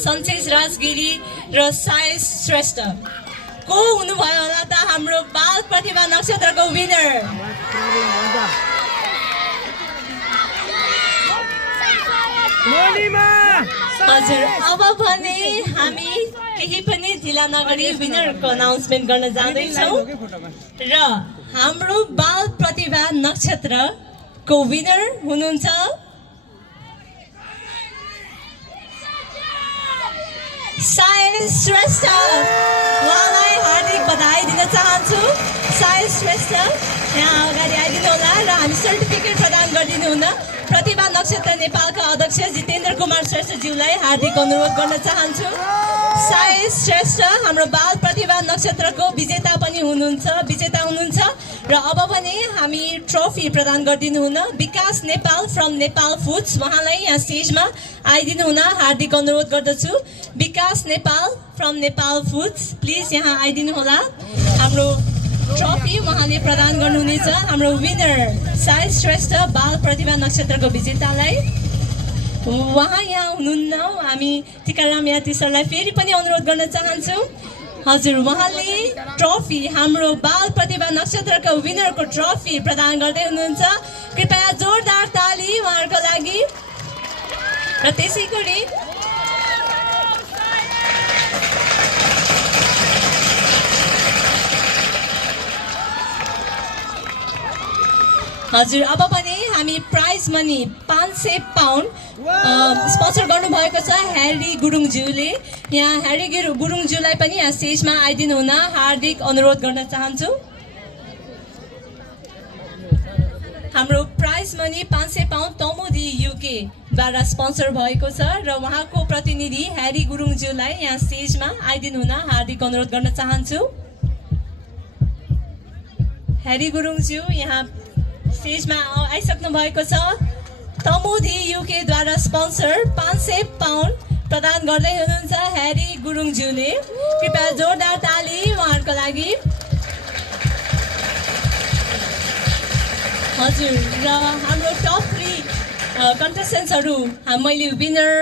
सन्चेज राजगिरी र सायस श्रेष्ठ को हुनुभयो होला त हाम्रो बाल प्रतिभा नक्षत्रको विनर? हजुर, अब भने हामी केही पनि ढिला नगरी विनरको अनाउन्समेन्ट गर्न जाँदैछौँ र हाम्रो बाल प्रतिभा नक्षत्रको विनर हुनुहुन्छ सायस श्रेष्ठ। उहाँलाई हार्दिक बधाई दिन चाहन्छु। सायस श्रेष्ठ यहाँ अगाडि आइदिनु होला र हामी सर्टिफिकेट प्रदान गरिदिनु हुन प्रतिभा नक्षत्र नेपालका अध्यक्ष जितेन्द्र कुमार श्रेष्ठज्यूलाई हार्दिक अनुरोध गर्न चाहन्छु। सायस श्रेष्ठ हाम्रो बाल प्रतिभा नक्षत्रको विजेता हुनुहुन्छ र अब भने हामी ट्रफी प्रदान गरिदिनु हुन विकास नेपाल फ्रम नेपाल फुड्स उहाँलाई यहाँ स्टेजमा आइदिनु हुन हार्दिक अनुरोध गर्दछु। विकास Nepal from Nepal foods please यहाँ आइदिनु होला। हाम्रो ट्रफी उहाँले प्रदान गर्नुहुनेछ हाम्रो विनर सायस श्रेष्ठ बाल प्रतिभा नक्षत्रको विजेतालाई। उहाँ यहाँ हुनुहुन्न, हामी टिकाराम यात्री सरलाई फेरि पनि अनुरोध गर्न चाहन्छु। हजुर, उहाँले ट्रफी हाम्रो बाल प्रतिभा नक्षत्रको विनरको ट्रफी प्रदान गर्दै हुनुहुन्छ। कृपया जोरदार ताली उहाँहरूको लागि। र त्यसै गरी हजुर, अब भने हामी प्राइज मनी 500 पाउन्ड स्पोन्सर गर्नुभएको छ ह्यारी गुरुङज्यूले। यहाँ ह्यारी गुरुङज्यूलाई पनि यहाँ स्टेजमा आइदिनु हुन हार्दिक अनुरोध गर्न चाहन्छु। हाम्रो प्राइज मनी 500 पाउन्ड तमुदी युके द्वारा स्पोन्सर भएको छ र उहाँको प्रतिनिधि ह्यारी गुरुङज्यूलाई यहाँ स्टेजमा आइदिनु हुन हार्दिक अनुरोध गर्न चाहन्छु। ह्यारी गुरुङज्यू यहाँ स्टेजमा आइसक्नु भएको छ। तमुदी युके द्वारा स्पोन्सर 500 पाउन्ड प्रदान गर्दै हुनुहुन्छ ह्यारी गुरुङज्यूले। कृपया जोरदार ताली उहाँहरूको लागि। हजुर, र हाम्रो टप 3 कन्टेस्टेन्ट्सहरू मैले विनर